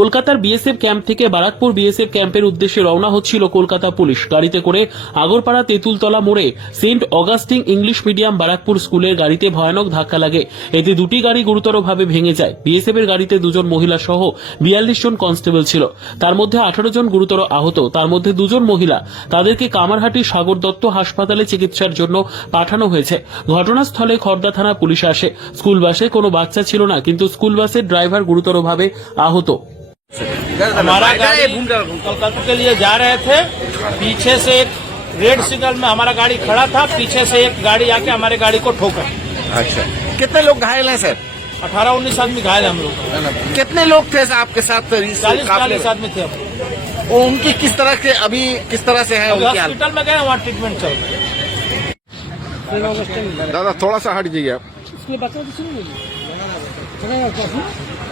কলকাতার BSF camp থেকে Barrackpore BSF ক্যাম্পের উদ্দেশ্যে রওনা হচ্ছিল কলকাতা পুলিশ গাড়িতে করে আগরপাড়া তেঁতুলতলা মোড়ে সেন্ট অগাস্টিং ইংলিশ মিডিয়াম বারাকপুর স্কুলের গাড়িতে ভয়ানক ধাক্কা লাগে এতে দুটি গাড়ি গুরুতরভাবে ভেঙে যায় বিএসএফ এর গাড়িতে দুজন মহিলা সহ বিয়াল্লিশ জন কনস্টেবল ছিল তার মধ্যে আঠারো জন গুরুতর আহত তার মধ্যে দুজন মহিলা তাদেরকে কামারহাটি সাগর দত্ত হাসপাতালে চিকিৎসার জন্য পাঠানো হয়েছে ঘটনাস্থলে খড়দা থানা পুলিশ আসে স্কুল বাসে কোনো বাচ্চা ছিল না কিন্তু স্কুল বাসের ড্রাইভার গুরুতরভাবে আহত हमारा गाड़ी तो कलकत्ता के लिए जा रहे थे पीछे से एक रेड सिग्नल में हमारा गाड़ी खड़ा था पीछे से एक गाड़ी आके हमारे गाड़ी को ठोका अच्छा कितने लोग घायल हैं सर अठारह उन्नीस आदमी घायल हम लोग कितने लोग थे आपके साथ चालीस चालीस आदमी थे अभी? उनकी किस तरह से अभी किस तरह से है हॉस्पिटल में गए वहाँ ट्रीटमेंट चल रहा दादा थोड़ा सा हट जाइए आप इसके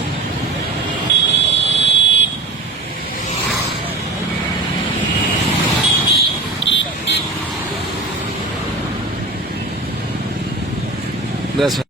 Gracias.